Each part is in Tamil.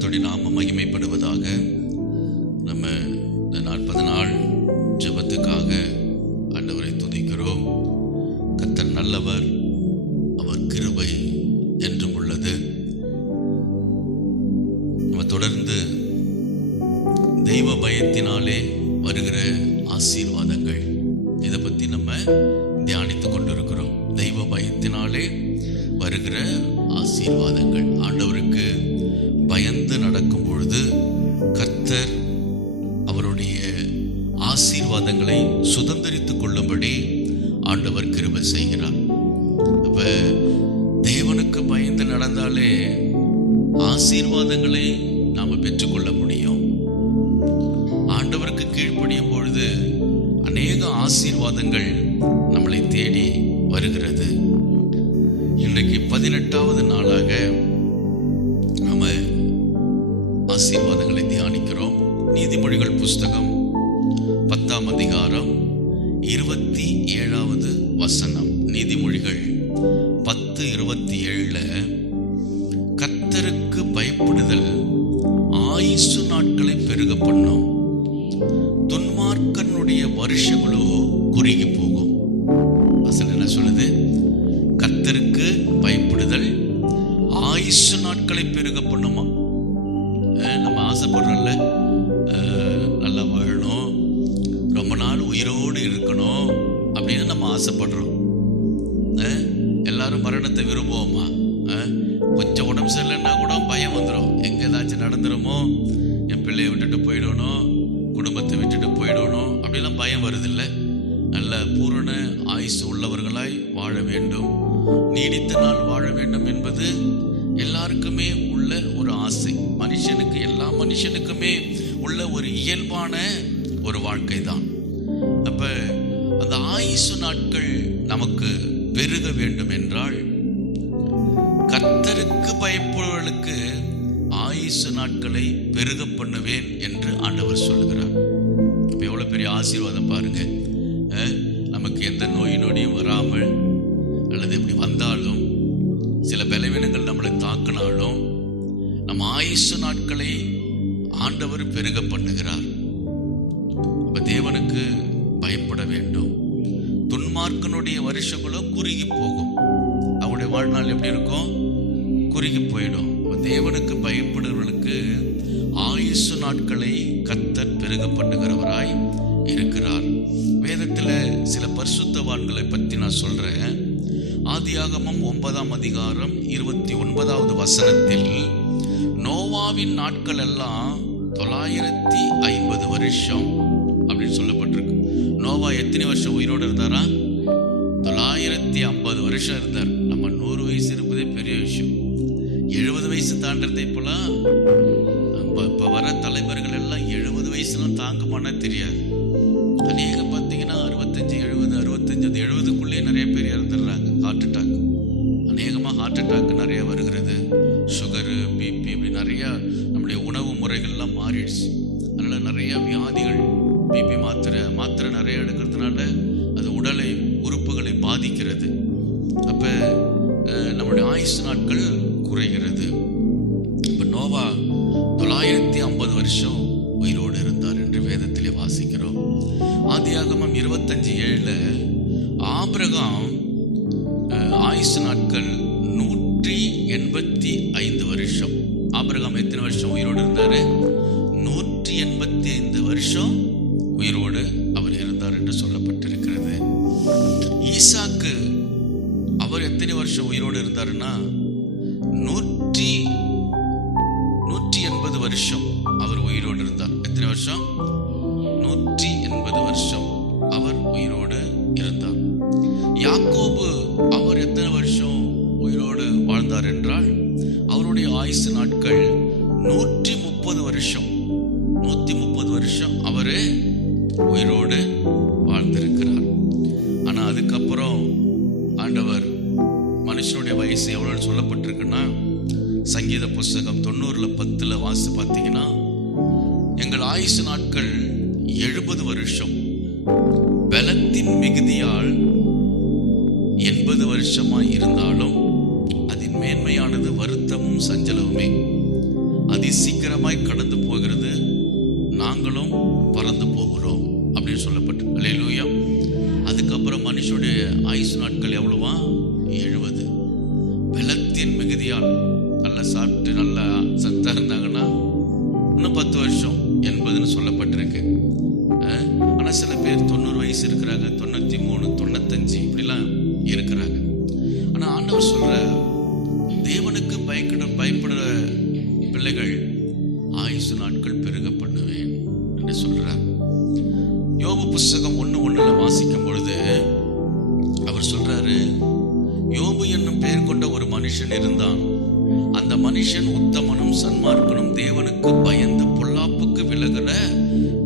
கர்த்தருடைய நாமம் மகிமைப்படுவதாக. நம்ம இந்த 40 நாள் ஜெபத்துக்காக ஆண்டவரை துதிக்கிறோம். கர்த்தர் நல்லவர், அவர் கிருபை என்றும் உள்ளது. நம்ம தொடர்ந்து தெய்வ பயத்தினாலே வருகிற ஆசீர்வாதங்கள், இதை பற்றி நம்ம தியானித்து கொண்டிருக்கிறோம். தெய்வ பயத்தினாலே வருகிற ஆசீர்வாதங்கள். ஆண்டவருக்கு பயந்து நடக்கும் பொழுது கர்த்தர் அவருடைய ஆசீர்வாதங்களை சுதந்திரித்துக் கொள்ளும்படி ஆண்டவர் கிருபை செய்கிறார். அப்ப தேவனுக்கு பயந்து நடந்தாலே ஆசீர்வாதங்களை நாம பெற்றுக்கொள்ள முடியும். ஆண்டவருக்கு கீழ்ப்படியும் பொழுது அநேக ஆசீர்வாதங்கள் நம்மளை தேடி வருகிறது. இன்றைக்கு 18வது நாளாக நம்ம ஆசீர்வாதங்களை தியானிக்கிறோம். நீதிமொழிகள் புஸ்தகம் 10ஆம் அதிகாரம் 27வது வசனம். நீதிமொழிகள் 10:27 கர்த்தருக்கு பயப்படுதல் ஆயுசு நாட்களை பெருக பண்ணும், துன்மார்க்கனுடைய வருஷங்களோ குறுகி போகும். வசனம் என்ன சொல்லுது? கர்த்தருக்கு பயப்படுதல் ஆயுசு நாட்களை பெருக பண்ணுமா. நம்ம ஆசைப்படுறோம்ல, நல்லா வாழணும், ரொம்ப நாள் உயிரோடு இருக்கணும் அப்படின்னு நம்ம ஆசைப்படுறோம். எல்லாரும் மரணத்தை விரும்புவோமா? கொஞ்சம் உடம்பு சரியில்லைன்னா கூட பயம் வந்துடும். எங்க ஏதாச்சும் நடந்துருமோ, என் பிள்ளையை விட்டுட்டு போயிடணும், குடும்பத்தை விட்டுட்டு போயிடணும் அப்படிலாம் பயம் வருதில்லை. நல்ல பூரண ஆயுசு உள்ளவர்களாய் வாழ வேண்டும், நீடித்த நாள் வாழ வேண்டும் என்பது எல்லாருக்குமே உள்ள ஒரு ஆசை. மனுஷனுக்கு, எல்லா மனுஷனுக்குமே உள்ள ஒரு இயல்பான ஒரு வாழ்க்கை தான். அப்ப அந்த ஆயுசு நாட்கள் நமக்கு பெருக வேண்டும் என்றால் கர்த்தருக்கு பயப்படுவர்களுக்கு ஆயுசு நாட்களை பெருக பண்ணுவேன் என்று ஆண்டவர் சொல்லுகிறார். இப்ப எவ்வளவு பெரிய ஆசீர்வாதம் பாருங்க. நமக்கு எந்த நோய் நொடியும் வராமல், அல்லது எப்படி வந்தாலும், சில பலவீனங்கள் நம்மளை தாக்கினாலும் நம்ம ஆயுசு நாட்களை ஆண்டவர் பெருக பண்ணுகிறார். அப்ப தேவனுக்கு பயப்பட வேண்டும். துன்மார்க்கனுடைய வருஷங்களோ குறுகி போகும். அவருடைய வாழ்நாள் எப்படி இருக்கும்? குறுகி போயிடும். தேவனுக்கு பயப்படுவர்களுக்கு ஆயுசு நாட்களை கர்த்தர் பெருக பண்ணுகிறவராய் இருக்கிறார். வேதத்தில் சில பரிசுத்தவான்களை பற்றி நான் சொல்றேன். ஆதியாகமம் 9ஆம் அதிகாரம் 29வது வசனத்தில் நோவாவின் நாட்கள் எல்லாம் 950 வருஷம் அப்படின்னு சொல்லப்பட்டிருக்கு. நோவா எத்தனை வருஷம் உயிரோடு இருந்தாரா? 950 வருஷம் இருந்தார். நம்ம 100 வயசு இருப்பதே பெரிய விஷயம். 70 வயசு தாண்டறதை இப்போலாம் இப்போ வர தலைவர்கள் எல்லாம் 70 வயசுலாம் தாங்குமானா தெரியாது. அநேகம் பார்த்தீங்கன்னா 65, 70, 70க்குள்ளேயே நிறைய பேர் இறந்துடுறாங்க. ஹார்ட் அட்டாக், அநேகமாக ஹார்ட் அட்டாக் நிறைய வருகிறது. சுகரு, பிபி, இப்படி நிறைய நம்முடைய உணவு முறைகள்லாம் மாறிடுச்சு. அதனால் நிறைய வியாதிகள், பிபி மாத்திரை நிறைய எடுக்கிறதுனால அது உடலை, உறுப்புகளை பாதிக்கிறது. அப்போ நம்முடைய ஆயுசு நாட்கள் குறைகிறது. இப்போ நோவா 950 வருஷம் உயிரோடு இருந்தார் என்று வேதத்திலே வாசிக்கிறோம். ஆதியாகமம் 25:7 ஆபிரகாம் ஆயுசு நாட்கள் 185 வருஷம். ஆபிரகாம் எத்தனை வருஷம் உயிரோடு இருந்தாரு? 185 வருஷம் உயிரோடு அவர் இருந்தார் என்று சொல்லப்பட்டிருக்கிறது. ஈசாக்கு அவர் எத்தனை வருஷம் உயிரோடு இருந்தாருன்னா 180 வருஷம் அவர் உயிரோடு இருந்தார். எத்தனை வருஷம்? 180 வருஷம் அவர் உயிரோடு இருந்தார். யாக்கோபு அவர் எத்தனை வருஷம் உயிரோடு வாழ்ந்தார் என்றால் அவருடைய ஆயுசு நாட்கள் 130 வருஷம். 130 வருஷம் அவரு உயிரோடு வாழ்ந்திருக்கிறார். ஆனா அதுக்கப்புறம் ஆண்டவர், மனுஷனுடைய வயசு எவ்வளவு சொல்லப்பட்டிருக்குன்னா, சங்கீத புஸ்தகம் 90:10 வாசித்து பார்த்தீங்கன்னா, எங்கள் ஆயுசு நாட்கள் 70 வருஷம், பலத்தின் மிகுதியால் 80 வருஷமாய் இருந்தாலும் அதன் மேன்மையானது வருத்தமும் சஞ்சலவுமே. அதி வேகமாய் கடந்து போகிறது, நாங்களும் பறந்து போகிறோம் அப்படின்னு சொல்லப்பட்டு. அல்லேலூயா. அதுக்கப்புறம் மனுஷனுடைய ஆயுசு நாட்கள் எவ்வளவா? 70. பலத்தின் மிகுதியால் நல்லா சாப்பிட்டு நல்லா சத்தா இருந்தாங்கன்னா இன்னும் 10 வருஷம் 80ன்னு சொல்லப்பட்டிருக்கு. ஆனால் சில பேர் 90 வயசு இருக்கிறாங்க, 93, 95 இப்படிலாம் இருக்கிறாங்க. ஆனால் ஆண்டவர் சொல்ற, தேவனுக்கு பயப்படுற பிள்ளைகள் ஆயுசு நாட்கள் பெருக பண்ணுவேன் என்று சொல்றார். யோபு புஸ்தகம் 1:1 வாசிக்கும் பொழுது அவர் சொல்றாரு, யோபு என்னும் பெயர் கொண்ட ஒரு மனுஷன் இருந்தான். அந்த மனுஷன் உத்தமனும் சன்மார்க்கனும் தேவனுக்கு பயந்து பொல்லாப்புக்கு விலகின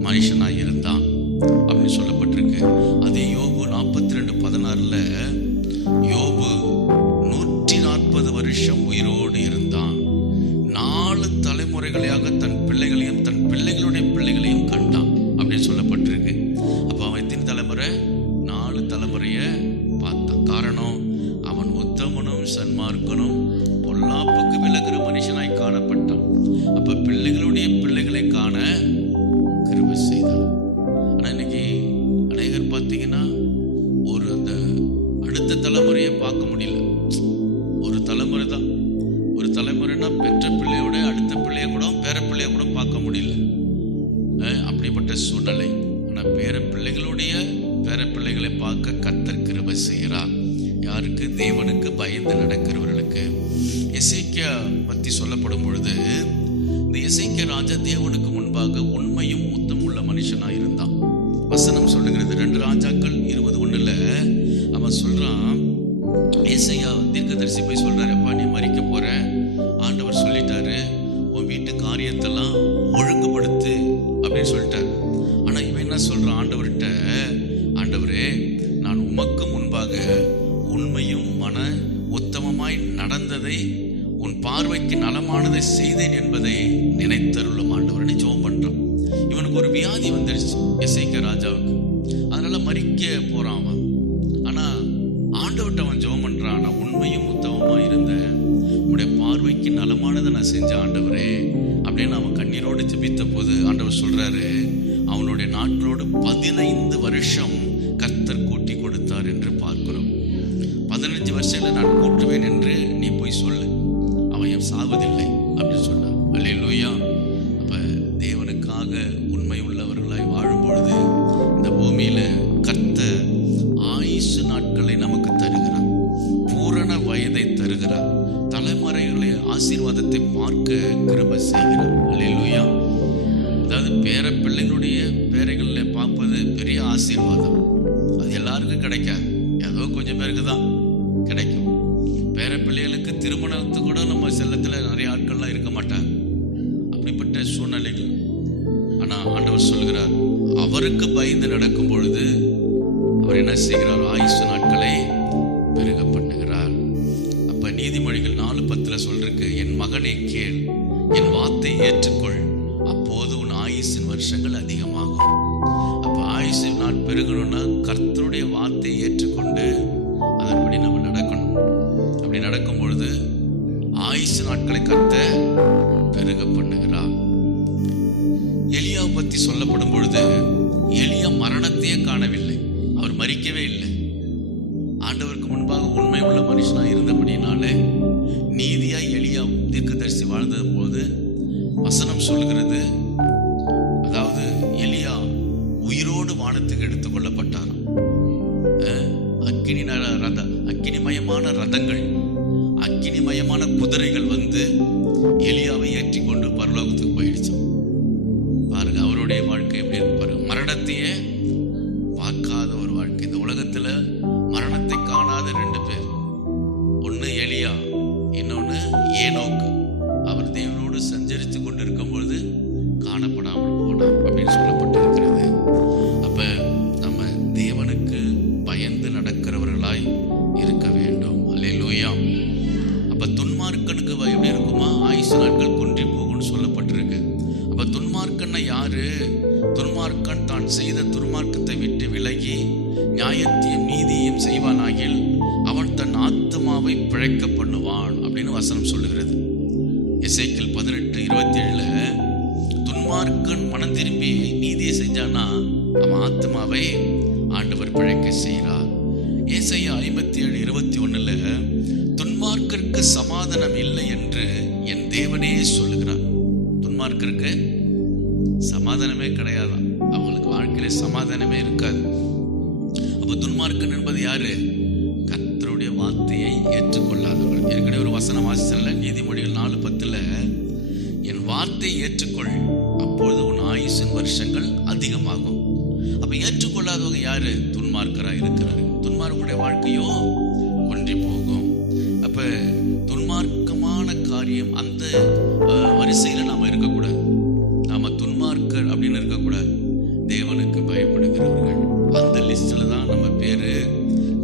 மனுஷனாய் இருந்தான் அப்படின்னு சொல்லப்பட்டிருக்கு. அதே யோபு 42:16 யோபு 140 வருஷம் உயிரோடு இருந்தான். 4 தலைமுறைகளாக தன் பிள்ளைகளையும் தன் பிள்ளைகளுடைய பிள்ளைகளையும் கண்டான் அப்படின்னு சொல்லப்பட்டிருக்கு. அப்ப அவன் எத்தனை தலைமுறை? 4 தலைமுறைய பார்த்தான். காரணம், அவன் உத்தமனும் சன்மார்க்கனும் பொல்லாப்புக்கு விலகிற மனுஷனாய் காணப்பட்டான். அப்ப பிள்ளைகளுடைய பிள்ளைகளை காண கிருபை செய்தான். ஆனா இன்னைக்கு அநேகர் பார்த்தீங்கன்னா ஒரு அந்த அடுத்த தலைமுறையை பார்க்க முடியல. ஒரு தலைமுறை தான். ஒரு தலைமுறைனா பெற்ற பிள்ளையோட அடுத்த பிள்ளைய கூட பேர பிள்ளைய கூட பார்க்க முடியல. அப்படிப்பட்ட சூழ்நிலை. ஆனா பேர பிள்ளைகளுடைய பேர பிள்ளைகளை பார்க்க கர்த்தர் கிருபை செய்கிறார். யாருக்கு? தேவனுக்கு பயந்து நடக்கிறவர்களுக்கு. எசேக்கியா பத்தி சொல்லப்படும் பொழுது, இந்த எசேக்கியா ராஜா தேவனுக்கு முன்பாக உண்மையும் உத்தமுள்ள மனுஷனாய் இருந்தான். வசனம் சொல்லுகிறது 2 ராஜாக்கள் 20:1 அவன் சொல்றான், ஏசாயா தீர்க்கதரிசி போய் சொல்றாரு, அப்பா நீ மரிக்க போற, ஆண்டவர் சொல்லிட்டாரு, உன் வீட்டு காரியத்தெல்லாம் ஒழுங்குபடுத்து அப்படின்னு சொல்லிட்டாரு. ஆனா இவன் என்ன சொல்றான் ஆண்டவர்கிட்ட, ஆண்டவரே நான் உமக்கு முன்பாக உண்மையும் மன உத்தமமாய் நடந்ததை, உன் பார்வைக்கு நலமானதை செய்தேன் என்பதை நினைத்தருளும் ஆண்டவர்னு ஜெபம் பண்றான். இவனுக்கு ஒரு வியாதி வந்துடுச்சு எசேக்கியா ராஜாவுக்கு. அதனால மரிக்க போறான் அவன். ஆனா ஆண்டவர்கிட்ட அவன் ஜெபம் பண்றான், நான் உண்மையும் உத்தமமா இருந்த உன்னுடைய பார்வைக்கு நலமானதை நான் செஞ்ச ஆண்டவரே அப்படின்னு அவன் கண்ணீரோடு ஜெபித்த போது ஆண்டவர் சொல்றாரு, அவனுடைய நாட்களோடு 15 வருஷம் கர்த்தர் கூட்டி கொடுத்தார் என்று பார்க்கிறோம். 15 வருஷத்துல நான் கூட்டுவேன் என்று நீ போய் சொல்லு, அவன் சாவதில்லை அப்படின்னு சொன்னார். அல்லேலூயா. அப்ப தேவனுக்காக உண்மை உள்ளவர்களாய் வாழும் பொழுது இந்த பூமியில கர்த்தர் ஆயுசு நாட்களை நமக்கு தருகிறார், பூரண வயதை தருகிறார், தலைமுறைகளை ஆசீர்வாதத்தை பார்க்க கிருபை செய்கிறார். அல்லேலூயா. அதாவது பேர பிள்ளைகளுடைய பேரைகளில் பார்ப்பது பெரிய ஆசீர்வாதம். அது எல்லாருக்கும் கிடைக்காது, ஏதோ கொஞ்சம் பேருக்கு தான் கிடைக்கும். பேர பிள்ளைகளுக்கு திருமணத்து கூட நம்ம செல்லத்துல நிறைய ஆட்கள்லாம் இருக்க மாட்டாங்க. அப்படிப்பட்ட சூழ்நிலைகள். ஆனா ஆண்டவர் சொல்கிறார், அவருக்கு பயந்து நடக்கும் பொழுது அவர் என்ன செய்கிறார்? ஆயுசு நாட்களை பெருக பண்ணுகிறார். அப்ப நீதிமொழிகள் 4:10 சொல்றதுக்கு, என் மகனை கேள், என் வார்த்தை ஏற்றுக்கொள், அப்போது உன் ஆயுசின் வருஷங்கள் அதிகமாகும். அப்ப ஆயுசு நாட் பெருகணும்னா கர்த்தருடைய வார்த்தையை ஏற்றுக்கொண்டு அதன்படி நம்ம நடக்கணும். அப்படி நடக்கும் பொழுது ஆயுசு நாட்களை கர்த்தர் பெருக பண்ணுகிறார். எலியாவை பத்தி சொல்லப்படும் பொழுது, எலியா மரணத்தையே காணவில்லை, அவர் மரிக்கவே இல்லை. ஆண்டவருக்கு முன்பாக உண்மை உள்ள மனுஷனா இருந்தபடினாலே நீதியாய் எலியா தீர்க்கதரிசி வாழ்ந்தது போது வசனம் சொல்கிறது, அதாவது எலியா உயிரோடு வானத்துக்கு எடுத்துக் கொள்ளப்பட்டாராம். அக்கினிமயமான ரதங்கள், அக்கினிமயமான குதிரைகள் வந்து எலியாவை ஏற்றி கொண்டு பரலோகத்துக்கு போயிடுச்சு. பாருங்க அவருடைய வாழ்க்கை எப்படி இருப்பாரு. மரணத்தையே பார்க்காத ஒரு வாழ்க்கை. இந்த உலகத்துல மரணத்தை காணாத 2 பேர், ஒன்னு எலியா, இன்னொன்னு ஏனோக்கு. அவர் தேவனோடு சஞ்சரித்து கொண்டிருக்கும் பொழுது காணப்படாமல் போனார் அப்படின்னு சொல்லப்பட்டிருக்கிறது. அப்ப நம்ம தேவனுக்கு பயந்து நடக்கிறவர்களாய் இருக்க வேண்டும். அல்லேலூயா. அப்ப துன்மார்க்கனுக்கு எப்படி இருக்குமா? ஆயுசு நாட்கள் குன்றி போகும்னு சொல்லப்பட்டிருக்கு. அப்ப துன்மார்க்கன்னா யாரு? துன்மார்க்கன் தான் செய்த துன்மார்க்கத்தை விட்டு விலகி நியாயத்தையும் நீதியையும் செய்வானாகில் அவன் தன் ஆத்துமாவை பிழைக்க பண்ணுவான் அப்படின்னு வசனம் சொல்லுகிறது. எசேக்கியேல் 18:27 துன்மார்க்கன் மனம் திரும்பி நீதியை செஞ்சானா அவன் ஆத்மாவை ஆண்டவர் பிழைக்க செய்கிறார். ஏசாயா 57:21 துன்மார்க்கருக்கு சமாதானம் இல்லை என்று என் தேவனே சொல்லுகிறார். துன்மார்க்கருக்கு சமாதானமே கிடையாதான், அவங்களுக்கு வாழ்க்கையில சமாதானமே இருக்காது. அப்ப துன்மார்க்கன் என்பது யாரு? கர்த்தருடைய வார்த்தையை ஏற்றுக்கொள்ளாதவர்கள். ஏற்கனவே ஒரு வசனம் வாசிச்சல, நீதிமொழிகள் 4:10 என் வார்த்தையை ஏற்றுக்கொள், அப்பொழுது உன் ஆயுசின் வருஷங்கள் அதிகமாகும். அப்ப ஏற்றுக்கொள்ளாதவங்க யாரு? துன்மார்க்கரா இருக்கிறாரு. துன்மார்க்கருடைய வாழ்க்கையோ கொன்றி போகும். அப்ப துன்மார்க்கமான காரியம் அந்த வரிசையில நாம இருக்கக்கூடாது. நாம துன்மார்க்கர் அப்படின்னு இருக்கக்கூடாது. தேவனுக்கு பயப்படுகிறவர்கள் அந்த லிஸ்ட்ல தான் நம்ம பேரு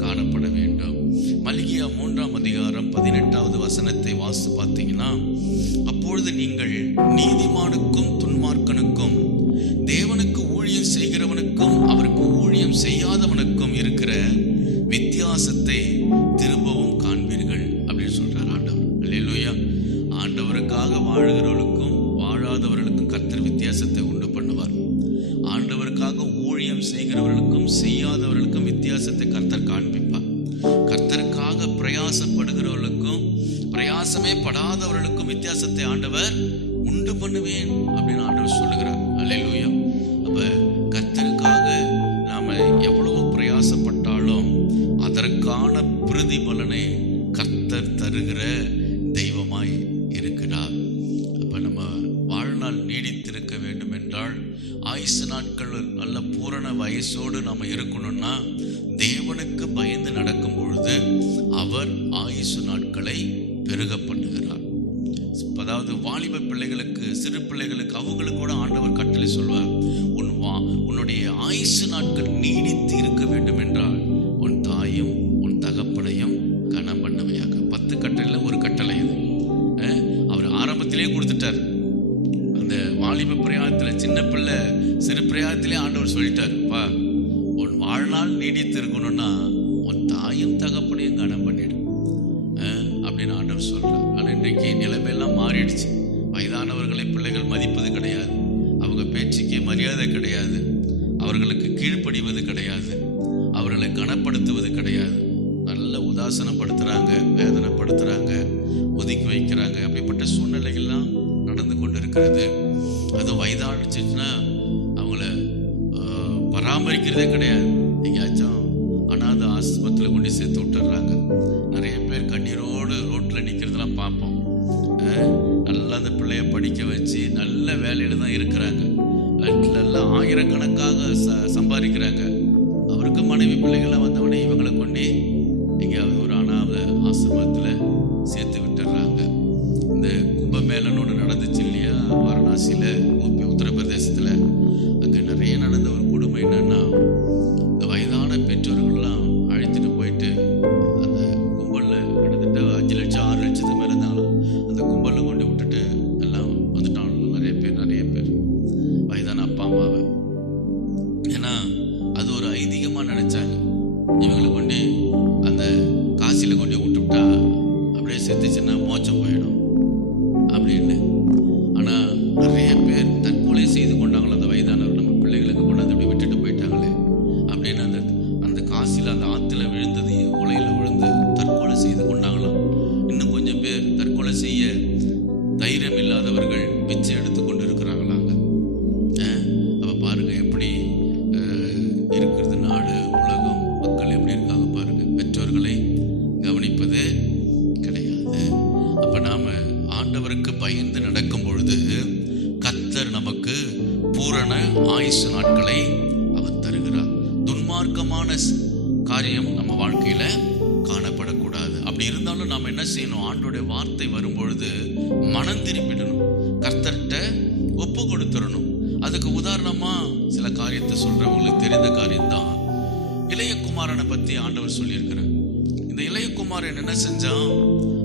காணப்பட வேண்டும். மல்கியா 3:18 வாசித்து பார்த்தீங்கன்னா, அப்பொழுது நீங்கள் நீதிமானுக்கும் துன்மார்க்கனுக்கும் தேவனுக்கு ஊழியம் செய்கிறவனுக்கும் அவருக்கு ஊழியம் செய்யாதவனுக்கும் இருக்கிற வித்தியாசத்தை திரும்பவும் காண்பீர்கள் அப்படின்னு சொல்றார் ஆண்டவர். அல்லேலூயா. ஆண்டவருக்காக வாழுகிறவர்களுக்கும் வாழாதவர்களுக்கும் கர்த்தர் வித்தியாசத்தை உண்டு பண்ணுவார். ஆண்டவருக்காக ஊழியம் செய்கிறவர்களுக்கும் செய்யாதவர்களுக்கும் வித்தியாசத்தை கர்த்தர் காண்பிப்பார். கர்த்தருக்காக பிரயாசப்படுகிறவர்களுக்கும் பிரயாசமே படாதவர்களுக்கும் வித்தியாசத்தை ஆண்டவர் உண்டு பண்ணுவேன் அப்படின்னு ஆண்டவர் சொல்லுகிறார். அல்லேலூயா. அப்ப கர்த்தருக்காக நாம எவ்வளவு பிரயாசப்பட்டாலும் அதற்கான பிரதிபலனை கர்த்தர் தருகிற தெய்வமாய் இருக்கிறார். அப்ப நம்ம வாழ்நாள் நீடித்திருக்க வேண்டும் என்றால், ஆயுசு நாட்கள் நல்ல பூரண வயசோடு நம்ம இருக்கணும்னா, தேவனுக்கு பயந்து நடக்கும் பொழுது அவர் ஆயுசு நாட்களை பெருக பண்ணுகிறார். அதாவது வாலிப பிள்ளைகளுக்கு, சிறு பிள்ளைகளுக்கு, அவங்களுக்கு கூட ஆண்டவர் கட்டளை சொல்வார், உன்னுடைய ஆயுசு நாட்கள் நீடித்து இருக்க வேண்டும் என்றால் உன் தாயும் உன் தகப்பனையும் கனம் பண்ணுவையாக. 10 கட்டளையில் ஒரு கட்டளை இது. அவர் ஆரம்பத்திலே கொடுத்துட்டார். அந்த வாலிப பிரயாணத்தில், சின்ன பிள்ளை சிறு பிரயாணத்திலே ஆண்டவர் சொல்லிட்டார், பா உன் வாழ்நாள் நீடித்து இருக்கணும்னா உன் தாயும் தகப்பனையும் கனம் பண்ணிடு அப்படின்னு ஆண்டவர் சொல்றார். ஆனால் இன்றைக்கு நிலைமையெல்லாம் மாறிடுச்சு. வயதானவர்களை பிள்ளைகள் மதிப்பது கிடையாது, அவங்க பேச்சுக்கு மரியாதை கிடையாது, அவர்களுக்கு கீழ்ப்படிவது கிடையாது, அவர்களை கனப்படுத்துவது கிடையாது. நல்ல உதாசனப்படுத்துறாங்க, வேதனைப்படுத்துறாங்க, ஒதுக்கி வைக்கிறாங்க. அப்படிப்பட்ட சூழ்நிலைகள்லாம் நடந்து கொண்டு இருக்கிறது. அதுவும் வயதானுச்சுன்னா அவங்கள பராமரிக்கிறதே கிடையாது. எங்கேயாச்சும் அனாதை ஆஸ்பத்திரியில் கொண்டு சேர்த்து விட்டுறாங்க. நிறைய பேர் கண்ணீரோடு ரோட்டில் நிற்கிறதெல்லாம் பார்ப்போம். நல்லா அந்த பிள்ளைய படிக்க வச்சு நல்ல வேலையில தான் இருக்கிறாங்க, நல்லா ஆயிரக்கணக்காக சம்பாதிக்கிறாங்க. அவருக்கு மனைவி பிள்ளைகளாக வந்தவனே இவங்களை கொண்டு எங்கேயாவது ஒரு அனாதை ஆசிரமத்தில் சேர்த்து விட்டுறாங்க. இந்த கும்பமேளன்னு ஒன்று நடந்துச்சு இல்லையா, வாரணாசியில், உத்தரப்பிரதேசத்தில். அங்கே நிறைய நடந்த ஒரு கொடுமை என்னன்னா, இந்த வயதான பெற்றோர்கள்லாம் அழைத்துட்டு போயிட்டு அந்த கும்பலில் கிட்டத்தட்ட 5 லட்சம் 6 லட்சத்துக்கு மேலே இருந்தாலும் அந்த கும்பலில் கொண்டு விட்டுட்டு எல்லாம் வந்துட்டாங்க. நிறைய பேர் வயதான அப்பா அம்மாவை. ஏன்னா அது ஒரு ஐதீகமாக நினைச்சாங்க, இவங்களை கொண்டு அந்த காசியில் கொண்டு விட்டுவிட்டா அப்படியே செத்துச்சுன்னா மோச்சம் போயிடும் அப்படின்னு. ஆனால் நிறைய பேர் தற்கொலை செய்து கொண்டாங்களே. அந்த வயதானவர் நம்ம பிள்ளைகளுக்கு கொண்டாந்து அப்படி விட்டுட்டு போயிட்டாங்களே அப்படின்னு அந்த காசில் அந்த ஆற்றுல விழுந்தது, உலையில் விழுந்து தற்கொலை செய்து கொண்டாங்களாம். இன்னும் கொஞ்சம் பேர் தற்கொலை செய்ய தைரியம் இல்லாதவர்கள் பிச்சை எடுத்து கொண்டு இருக்கிறாங்களாங்க. அப்ப பாருங்க எப்படி இருக்கிறது நாடு, உலகம், மக்கள் எப்படி இருக்காங்க பாருங்க. பெற்றோர்களை கவனிப்பது கிடையாது. அப்ப நாம ஆண்டவருக்கு பயந்து நடக்கும் பொழுது கர்த்தர் நமக்கு பூரண ஆயுசு நாட்களை அவர் தருகிறார். துன்மார்க்கமான காரியம் நம்ம வாழ்க்கையில காணப்படக்கூடாது. அப்படி இருந்தாலும் நாம் என்ன செய்யணும்? ஆண்டோடைய வார்த்தை வரும்பொழுது மனம் திரும்பிடணும், கர்த்தர்கிட்ட ஒப்பு கொடுத்துடணும். அதுக்கு உதாரணமா சில காரியத்தை சொல்றவங்களுக்கு தெரிந்த காரியம்தான். இளையகுமாரனை பத்தி ஆண்டவர் சொல்லியிருக்கிறார். இந்த இளையகுமாரன் என்ன செஞ்சான்?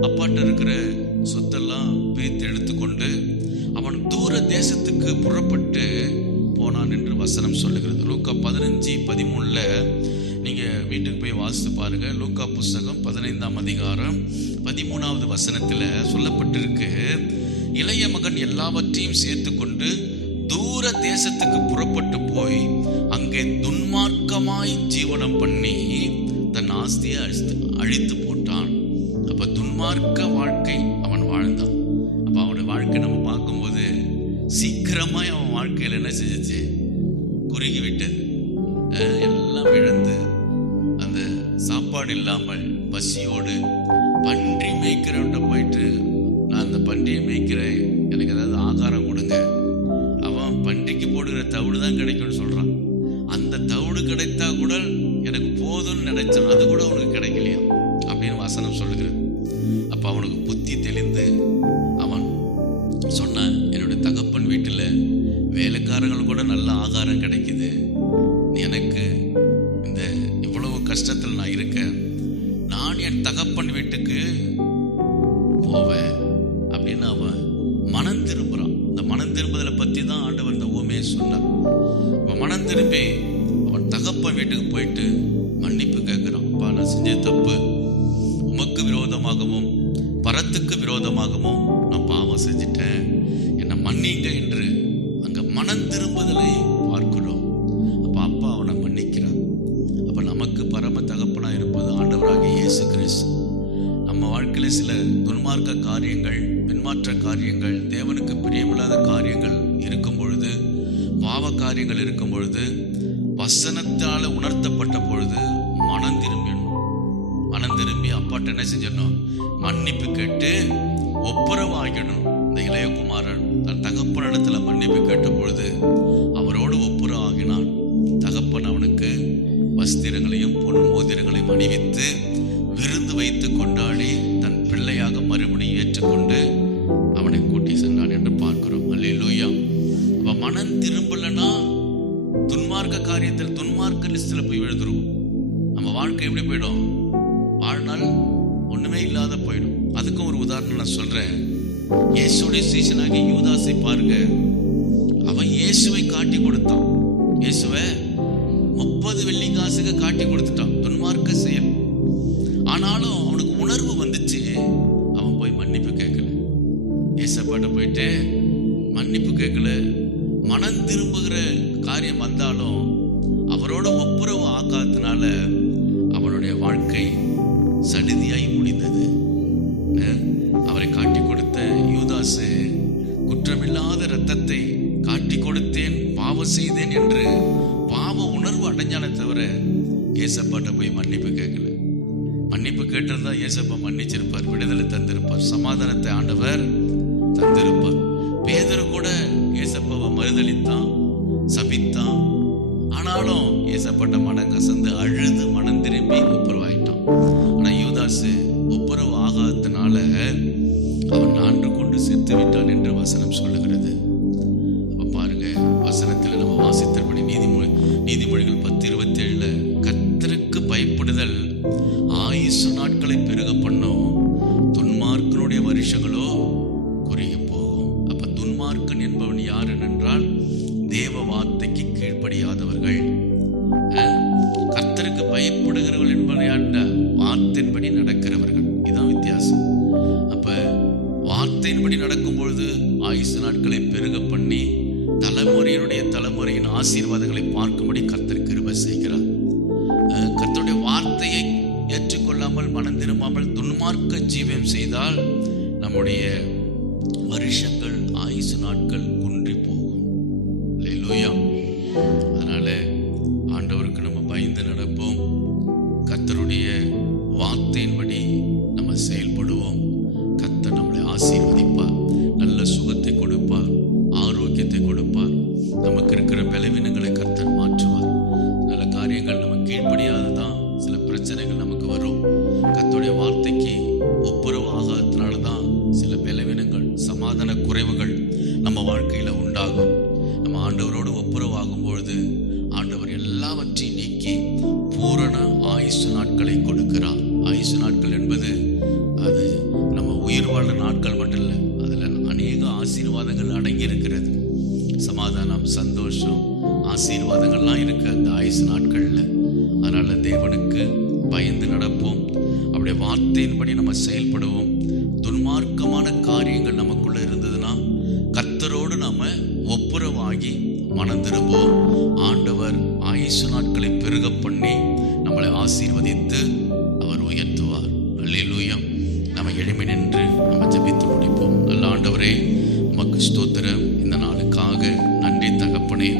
அப்பாட்ட இருக்கிற சொத்தெல்லாம் பிரித்து எடுத்துக்கொண்டு அவன் தூர தேசத்துக்கு புறப்பட்டு போனான் என்று வசனம் சொல்லுகிறது. லூக்கா 15:13 நீங்க வீட்டுக்கு போய் வாசித்து பாருங்க. லூக்கா புஸ்தகம் 15ஆம் அதிகாரம் 13வது வசனத்துல சொல்லப்பட்டிருக்கு, இளைய மகன் எல்லாவற்றையும் சேர்த்து கொண்டு தூர தேசத்துக்கு புறப்பட்டு போய் அங்கே துன்மார்க்கமாய் ஜீவனம் பண்ணி தன் ஆஸ்தியை அழித்து போட்டான். அப்ப துன்மார்க்க வாழ்க்கை அவன் வாழ்ந்தான். அப்ப அவனுடைய வாழ்க்கை நம்ம பார்க்கும்போது சீக்கிரமாய் அவன் வாழ்க்கையில் என்ன செஞ்சிச்சு? குறுகி விட்டது. எல்லாம் இழந்து அந்த சாப்பாடு இல்லாமல் பசியோடு பன்றி மேய்க்கிறவன்ட்ட போயிட்டு, நான் அந்த பன்றியை மேய்க்கிறேன், எனக்கு ஏதாவது ஆகாரம் கொடுங்க. அவன் பன்றிக்கு போடுகிற தவிடு தான் கிடைக்கும்னு சொல்றான். அந்த தவிடு கிடைத்தா கூட எனக்கு போதும்னு நினைச்சான், அது கூட அவனுக்கு கிடைக்கலையா அப்படின்னு வசனம் சொல்லுகிறது. அப்ப அவனுக்கு புத்தி தெளிந்து அவன் சொன்னான், என்னுடைய தகப்பன் வீட்டில் வேலைக்காரங்கள் கூட நல்ல ஆகாரம் கிடைக்குது, எனக்கு இந்த இவ்வளவு கஷ்டத்தில் நான் இருக்கேன், நான் என் தகப்பன் வீட்டுக்கு போவேன் அப்படின்னு அவன் மனம் திரும்புறான். இந்த மனம் திரும்புதலை பத்தி தான் ஆண்டவர் இந்த ஊமையை சொன்னார். அவன் மனம் திரும்பி அவன் தகப்பன் வீட்டுக்கு போயிட்டு மன்னிப்பு கேட்கிறான். அப்பா, நான் செஞ்ச தப்பு, உமக்கு விரோதமாகவும் பரத்துக்கு விரோதமாகவும் நான் பாவம் செஞ்சிட்டேன், என்னை மன்னிங்க என்று அங்க மனம் திரும்புதலை பார்க்கிறோம். அப்ப அப்பா அவனை மன்னிக்கிறான். அப்ப நமக்கு பரம தகப்பனா இருப்பது ஆண்டவராகிய இயேசு கிறிஸ்து. நம்ம வாழ்க்கையில சில துன்மார்க்க காரியங்கள், பின்மாற்ற காரியங்கள், தேவனுக்கு பிரியமில்லாத காரியங்கள் இருக்கும் பொழுது, பாவ காரியங்கள் இருக்கும் பொழுது, வசனத்தால உணர்த்தப்பட்ட பொழுது மனம் திரும்பிடணும். மனம் திரும்பி அப்பாட்ட என்ன செஞ்சிடணும்? மன்னிப்பு கேட்டு ஒப்புரவாகிடணும். இந்த இளையகுமாரன் தன் தகப்பனிடத்துல மன்னிப்பு கேட்ட பொழுது அவரோடு ஒப்புரவாகினான். தகப்பன் அவனுக்கு வஸ்திரங்களையும் பொன் மோதிரங்களையும் அணிவித்து விருந்து வைத்து கொண்டாடி தன் பிள்ளையாக மறுபடியும் ஏற்றுக்கொண்டு அவனை கூட்டி சென்றான் என்று பார்க்கிறோம். அல்லேலூயா. அப்ப மனம் திரும்பலன்னா துன்மார்க்க காரியத்தில் துன்மார்க்க லிஸ்ட்ல போய் விழுந்துருவோம். நம்ம வாழ்க்கை எப்படி போயிடும்? வாழ்நாள் ஒண்ணுமே இல்லாத போயிடும். அதுக்கும் ஒரு உதாரணம் நான் சொல்றேன். இயேசுடைய சீசனாகி யூதாசை பாருங்க. அவன் இயேசுவை காட்டி கொடுத்தான். இயேசுவை 30 வெள்ளிக்காசுக்கு காட்டி கொடுத்துட்டான். துன்மார்க்க செயல். ஆனாலும் அவனுக்கு உணர்வு வந்துச்சு. அவன் போய் மன்னிப்பு கேட்கல. ஏசப்பாட்ட போயிட்டு மன்னிப்பு கேட்கல. மனம் திரும்புகிற காரியம் வந்தாலும் அவரோட ஒப்புரவு ஆக்காதனால அவனுடைய வாழ்க்கை சடிதியாய் முடிந்தது. அவரை காட்டி கொடுத்த யூதாசு குற்றமில்லாத இரத்தத்தை காட்டி கொடுத்தேன், பாவம் செய்தேன் என்று பாவ உணர்வு அடைஞ்சானே தவிர ஏசப்பாட்ட போய் மன்னிப்பு கேட்கல. மன்னிப்பு கேட்டிருந்தா ஏசப்பா மன்னிச்சிருப்பார், விடுதலை தந்திருப்பார், சமாதானத்தை ஆண்டவர் தந்திருப்பார். பேதுரு கூட ஏசப்பாவை மறுதலித்தான், சபித்தான். ஆனாலும் ஏசப்பாட்ட மனம் கசந்து அழுது மனம் திரும்பி ஒப்புரவாயிட்டான். ஆனா யூதாசு ஒப்புரவு ஆகாதனால அவன் நான்று கொண்டு செத்து விட்டான் என்று வசனம் சொல்லுகிறது. அப்ப பாருங்க, வசனத்தில் நம்ம வாசித்தபடி நீதிமொழிகள் 10:27 கர்த்தருக்கு பயப்படுதல் ஆயுசு நாட்களை பெருக பண்ணும், துன்மார்க்கனுடைய வருஷங்களோ குறுகி போகும். அப்ப துன்மார்க்கன் என்பவன் யார் என்றால் தேவ வார்த்தைக்கு கீழ்ப்படியாதவர்கள். கர்த்தருக்கு பயப்படுகிறவர்கள் என்பவன் யாருன்னா வார்த்தையின்படி நடக்கிறவர்கள். இதுதான் வித்தியாசம். அப்ப வார்த்தையின்படி நடக்கும் பொழுது ஆயுசு நாட்களை பெருக பண்ணி தலைமுறையினுடைய தலைமுறையின் ஆசீர்வாதங்களை பார்க்கும்படி கர்த்தர் கிருபை செய்கிறார். கர்த்தருடைய வார்த்தையை ஏற்றுக்கொள்ளாமல் மனம் திரும்பாமல் துன்மார்க்க ஜீவனம் செய்தால் நம்முடைய வருஷங்கள் ஆயுசு நாட்கள் குன்றி போகும். அல்லேலூயா. அதனால ஆண்டவருக்கு நம்ம பயந்து நடப்போம். கர்த்தருடைய வார்த்தையின்படி நம்ம செயல்படுவோம். கர்த்தர் நம்மளை ஆசீர்வதிப்பார், நல்ல சுகத்தை கொடுப்பார், ஆரோக்கியத்தை கொடுப்பார். நமக்கு இருக்கிற பலவீனங்களை கர்த்தர் மாற்றுவார். நல்ல காரியங்கள் நம்ம கீழ்ப்படியாததான் சில பிரச்சனைகள் நமக்கு வரும். கர்த்தருடைய வார்த்தைக்கு ஒப்புரவு ஆகாதனால்தான் சில பலவீனங்கள், சமாதான குறைவுகள் நம்ம வாழ்க்கையில உண்டாகும். நம்ம ஆண்டவரோடு ஒப்புரவாகும் பொழுது ஆண்டவர் எல்லாவற்றையும் நீக்கி பூரண ஆயுசு நாட்களை கொடுக்கிறார். ஆயுசு நாட்கள் என்பது அது நம்ம உயிர் வாழ்ற நாட்கள் மட்டும் இல்லை, அதுல அநேக ஆசீர்வாதங்கள் அடங்கி இருக்கிறது. சமாதானம், சந்தோஷம், ஆசீர்வாதங்கள்லாம் இருக்கு அந்த ஆயுசு நாட்கள்ல. அதனால தேவனுக்கு பயந்து நடப்போம். அவருடைய வார்த்தையின்படி நம்ம செயல்படுவோம். துன்மார்க்கமான காரியங்கள் நமக்குள்ள இருந்ததுன்னா கர்த்தரோடு நாம ஒப்புரவு ஆயத்தமாகி மனம் திரும்புவோம். ஆண்டவர் ஆயுசு நாட்களை பெருக பண்ணி நம்மளை ஆசீர்வதித்து அவர் உயர்த்துவார். அல்லேலூயா. நம்ம எளிமை நின்று நம்ம ஜெபித்து முடிப்போம். நல்ல ஆண்டவரே, உமக்கு ஸ்தோத்திரம். இந்த நாளுக்காக நன்றி தகப்பனே.